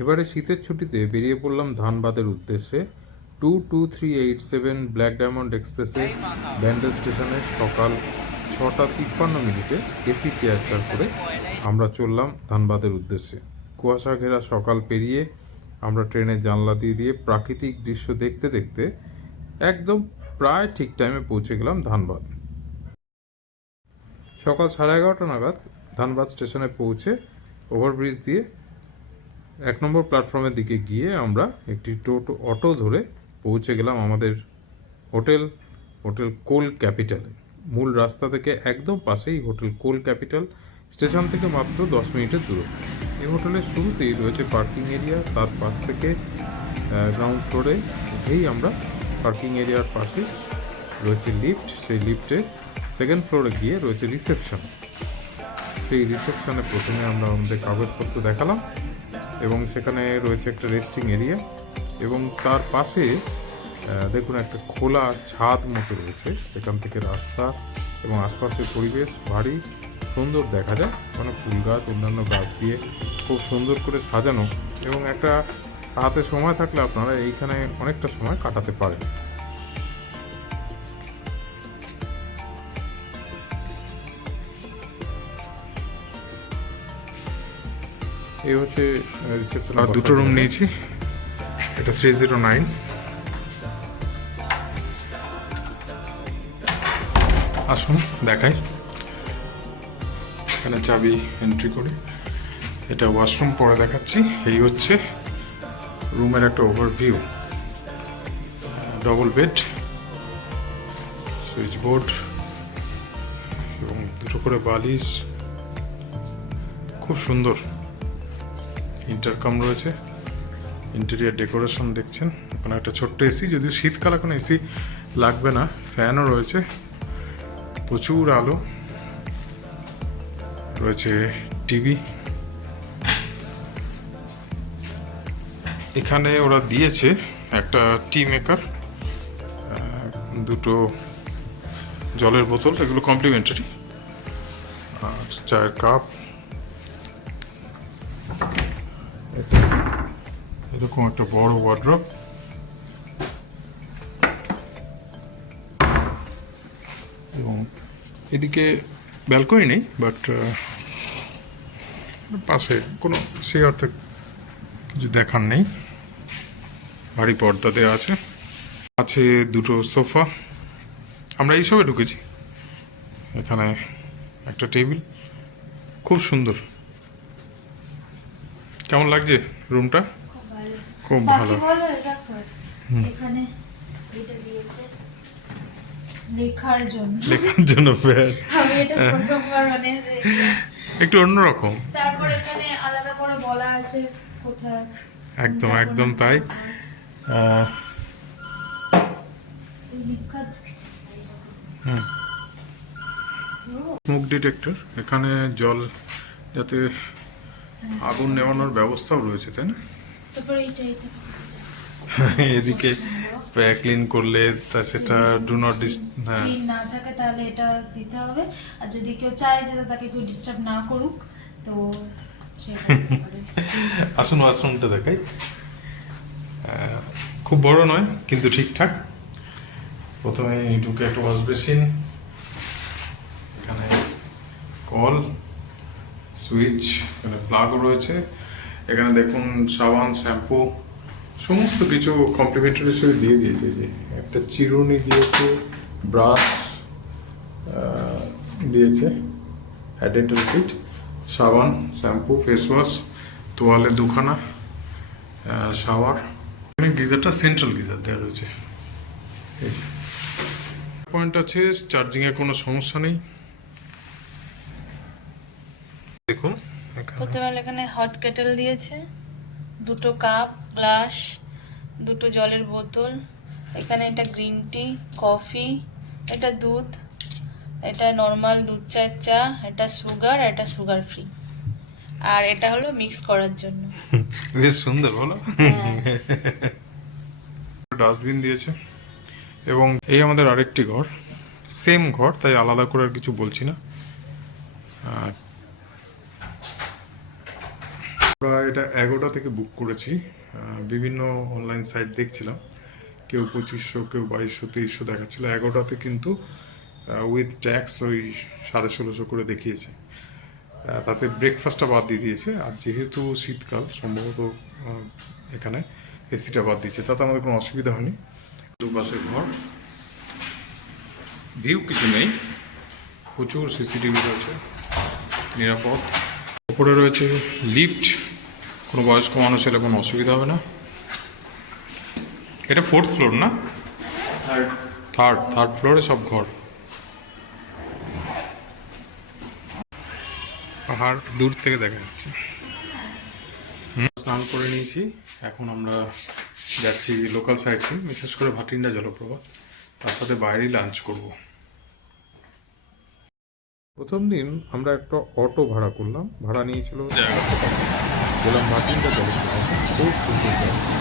এবারে শীতের ছুটিতে বেরিয়ে পড়লাম ধানবাদের উদ্দেশ্যে। 22387 ব্ল্যাক ডায়মন্ড এক্সপ্রেসে ব্যান্ডেল স্টেশনে সকাল 6:53 এসি চেয়ার করে আমরা চললাম ধানবাদের উদ্দেশ্যে। কুয়াশা ঘেরা সকাল পেরিয়ে আমরা ট্রেনের জানলা দিয়ে প্রাকৃতিক দৃশ্য দেখতে দেখতে একদম প্রায় ঠিক টাইমে পৌঁছে গেলাম ধানবাদ। সকাল 11:30 নাগাদ ধানবাদ স্টেশনে পৌঁছে ওভারব্রিজ দিয়ে 1 নম্বর প্ল্যাটফর্মের দিকে গিয়ে আমরা একটি অটো ধরে পৌঁছে গেলাম আমাদের হোটেল কোল ক্যাপিটালে। মূল রাস্তা থেকে একদম পাশেই হোটেল কোল ক্যাপিটাল, স্টেশন থেকে মাত্র 10 মিনিটের দূরত্ব। এই হোটেলের শুরুতেই রয়েছে পার্কিং এরিয়া, তার পাশ থেকে গ্রাউন্ড ফ্লোরে উঠেই আমরা পার্কিং এরিয়ার পাশে রয়েছে লিফট, সেই লিফটে সেকেন্ড ফ্লোরে গিয়ে রয়েছে রিসেপশন। সেই রিসেপশনে প্রথমে আমরা আমাদের কাগজপত্র দেখালাম এবং সেখানে রয়েছে একটা রেস্টিং এরিয়া এবং তার পাশে দেখুন একটা খোলা ছাদ মতো রয়েছে, সেখান থেকে রাস্তা এবং আশপাশের পরিবেশ ভারী সুন্দর দেখা যায়। মানে ফুল গাছ, অন্যান্য গাছ দিয়ে খুব সুন্দর করে সাজানো এবং একটা হাতে সময় থাকলে আপনারা এইখানে অনেকটা সময় কাটাতে পারেন। এই হচ্ছে রিসেপশন। আর দুটো রুম নিয়েছি, এটা 309। আসুন দেখাই, এখানে চাবি এন্ট্রি করে এটা ওয়াশরুম পরে দেখাচ্ছি। এই হচ্ছে রুমের একটা overview. Double bed, switch board এবং দুটো করে বালিশ, খুব সুন্দর। ইন্টারকম রয়েছে, ইন্টেরিয়ার ডেকোরেশন দেখছেন। ওখানে একটা ছোট্ট এসি, যদিও শীতকালে কোনো এসি লাগবে না, ফ্যানও রয়েছে, প্রচুর আলো রয়েছে, টিভি। এখানে ওরা দিয়েছে একটা টি মেকার, দুটো জলের বোতল, এগুলো কমপ্লিমেন্টারি, আর চায়ের কাপ। এরকম একটা বড় ওয়ার্ড্রপ, এবং এদিকে ব্যালকনি নেই, বাট পাশে কোনো সেই অর্থে কিছু দেখার নেই। ভারী পর্দা দেওয়া আছে, আছে দুটো সোফা। আমরা এইসবে ঢুকেছি। এখানে একটা টেবিল, খুব সুন্দর। কেমন লাগছে রুমটা? খুব ভালো। এখানে এটা দিয়েছে লেখার জন্য ফ্যান। আমি এটা প্রথমবার মানে একটু অন্যরকম। তারপর এখানে আলাদা করে বলা আছে কোথায়। একদম তাই। স্মোক ডিটেক্টর, এখানে জল যাতে আগুন নেভানোর ব্যবস্থাও রয়েছে, তাই না? তারপর এটা এদিকে ক্লিন করলে তা সেটা ডু নট ক্লিন না থাকে তাহলে এটা দিতে হবে, আর যদি কেউ চায় যে তাকে কেউ ডিস্টার্ব না করুক তো সেটা দিতে পারে। আসুন ওয়াশরুমটা দেখাই। খুব বড় নয় কিন্তু ঠিকঠাক। প্রথমে ঢুকে একটা ওয়াশ বেসিন, এখানে কল, সুইচ, এখানে প্লাগও রয়েছে। এখানে দেখুন সাবান, শ্যাম্পু, সমস্ত কিছু কমপ্লিমেন্টারি হিসেবে দিয়ে দিয়েছে। যে একটা চিরুনি দিয়েছে, ব্রাশ দিয়েছে, ডেন্টাল কিট, সাবান, শ্যাম্পু, ফেস ওয়াশ, তোয়ালে দুখানা, শাওয়ার। এখানে গিজারটা সেন্ট্রাল গিজার দেওয়া রয়েছে। এই যে পয়েন্ট আছে, চার্জিংয়ে কোনো সমস্যা নেই। দেখুন প্রথমে এখানে হট কেটেল দিয়েছে, দুটো কাপ, গ্লাস, দুটো জলের বোতল। এখানে এটা গ্রিন টি, কফি, এটা দুধ, এটা নর্মাল দুধ চায়ের চা, এটা সুগার, এটা সুগার ফ্রি, আর এটা হলো মিক্স করার জন্য। বেশ সুন্দর, বলো। ডাস্টবিন দিয়েছে এবং এই আমাদের আরেকটি ঘর, সেম ঘর, তাই আলাদা করে আর কিছু বলছি না। আমরা এটা 11টা থেকে বুক করেছি। বিভিন্ন অনলাইন সাইট দেখছিলাম, কেউ 2500, কেউ 2200, 2300 দেখাচ্ছিল। 11টাতে কিন্তু উইথ ট্যাক্স ওই 1650 করে দেখিয়েছে। তাতে ব্রেকফাস্টটা বাদ দিয়ে দিয়েছে। আর যেহেতু শীতকাল, সম্ভবত এখানে এসিটা বাদ দিয়েছে, তাতে আমাদের কোনো অসুবিধা হয়নি। দুপাশে ঘর, ভিউ কিছু নেই, প্রচুর সিসিটিভি রয়েছে, নিরাপদ। উপরে রয়েছে লিফট, কোনো বয়স্ক মানুষ এলে কোনো অসুবিধা হবে না। এটা 4th ফ্লোর না? থার্ড ফ্লোরে সব ঘর। পাহাড় দূর থেকে দেখা যাচ্ছে। স্নান করে নিয়েছি, এখন আমরা যাচ্ছি লোকাল সাইট সিন, বিশেষ করে ভাটিন্ডা জলপ্রপাত, তার সাথে বাইরেই লাঞ্চ করব। প্রথম দিন আমরা একটা অটো ভাড়া করলাম, ভাড়া নিয়েছিল গেলাম ভাটিন্ডা জলপ্রপাত। খুব সুন্দর জায়গা।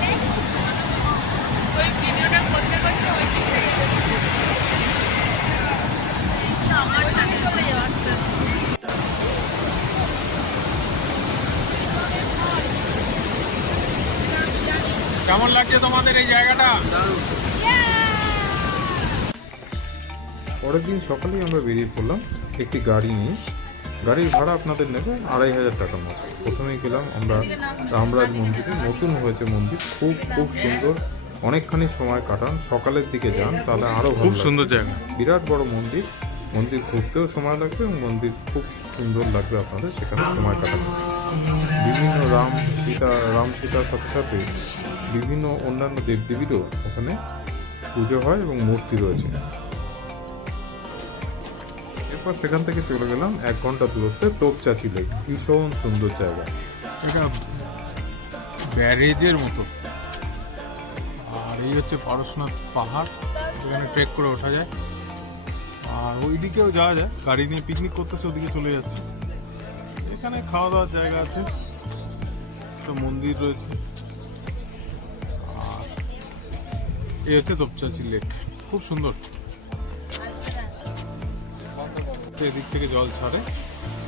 কেমন লাগছে তোমাদের এই জায়গাটা? পরের দিন সকালেই আমরা বেরিয়ে পড়লাম একটি গাড়ি নিয়ে। গাড়ির ভাড়া আপনাদের নেবে 2500 টাকার মতো। প্রথমেই গেলাম আমরা রামরাজ মন্দিরে, নতুন হয়েছে মন্দির, খুব খুব সুন্দর। অনেকখানি সময় কাটান, সকালের দিকে যান তাহলে আরও খুব সুন্দর জায়গা। বিরাট বড় মন্দির, মন্দির ঘুরতেও সময় লাগবে এবং মন্দির খুব সুন্দর লাগবে আপনাদের সেখানে সময় কাটানো। বিভিন্ন রাম সীতার সাথে সাথে বিভিন্ন অন্যান্য দেবদেবীরও ওখানে পুজো হয় এবং মূর্তি রয়েছে। এরপর সেখান থেকে চলে গেলাম 1 ঘন্টা দূরত্বে তোপচাঁচি লেক, ভীষণ সুন্দর জায়গা। এটা ব্যারেজের মতো। আর এই হচ্ছে পারশনাথ পাহাড়, এখানে ট্রেক করে ওঠা যায়। আর ওই দিকেও যাওয়া যায়, গাড়ি নিয়ে পিকনিক করতেছে ওদিকে চলে যাচ্ছে। এখানে খাওয়া দাওয়ার জায়গা আছে, একটা মন্দির রয়েছে। আর এই হচ্ছে তোপচাঁচি লেক, খুব সুন্দর। এদিক থেকে জল ছাড়ে,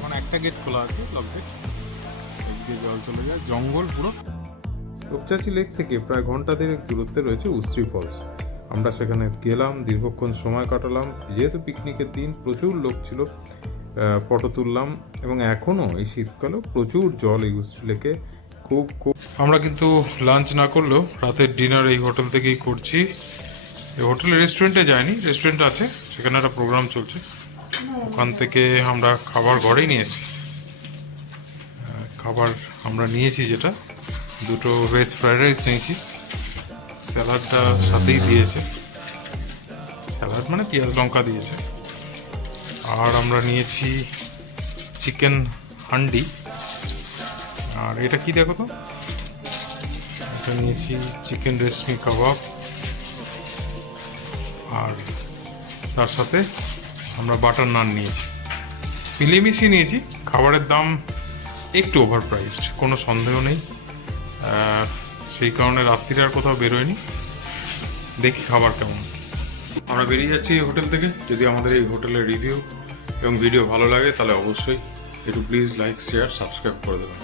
মানে একটা গেট খোলা আছে, লক গেট, এদিকে জল চলে যায়, জঙ্গল পুরো। তোপচাঁচি লেক থেকে প্রায় ঘন্টা 1.5 দূরত্বে রয়েছে উশ্রী ফলস। আমরা সেখানে গেলাম, দীর্ঘক্ষণ সময় কাটালাম। যেহেতু পিকনিকের দিন, প্রচুর লোক ছিল, ফটো তুললাম এবং এখনও এই শীতকালেও প্রচুর জল এই উশ্রী লেকে। খুব খুব আমরা কিন্তু লাঞ্চ না করলেও রাতের ডিনার এই হোটেল থেকেই করছি। এই হোটেলে রেস্টুরেন্টে যাইনি, রেস্টুরেন্ট আছে, সেখানে একটা প্রোগ্রাম চলছে, ওখান থেকে আমরা খাবার ঘরেই নিয়ে এসেছি। খাবার আমরা নিয়েছি যেটা, 2টো ভেজ ফ্রাইড রাইস নিয়েছি, স্যালাডটা সাথেই দিয়েছে, স্যালাড মানে পেঁয়াজ লঙ্কা দিয়েছে। আর আমরা নিয়েছি চিকেন হান্ডি। আর এটা কি দেখো তো, এটা নিয়েছি চিকেন রেশমি কাবাব। আর তার সাথে আমরা বাটার নান নিয়েছি, মিলিয়ে নিয়েছি। খাবারের দাম একটু ওভার প্রাইসড, কোনো সন্দেহ নেই। সেই কারণে রাত্রিরে আর কোথাও বেরোয়নি, দেখি খাবার কেমন। আমরা বেরিয়ে যাচ্ছি এই হোটেল থেকে। যদি আমাদের এই হোটেলের রিভিউ এবং ভিডিও ভালো লাগে তাহলে অবশ্যই একটু প্লিজ লাইক, শেয়ার, সাবস্ক্রাইব করে দেবেন।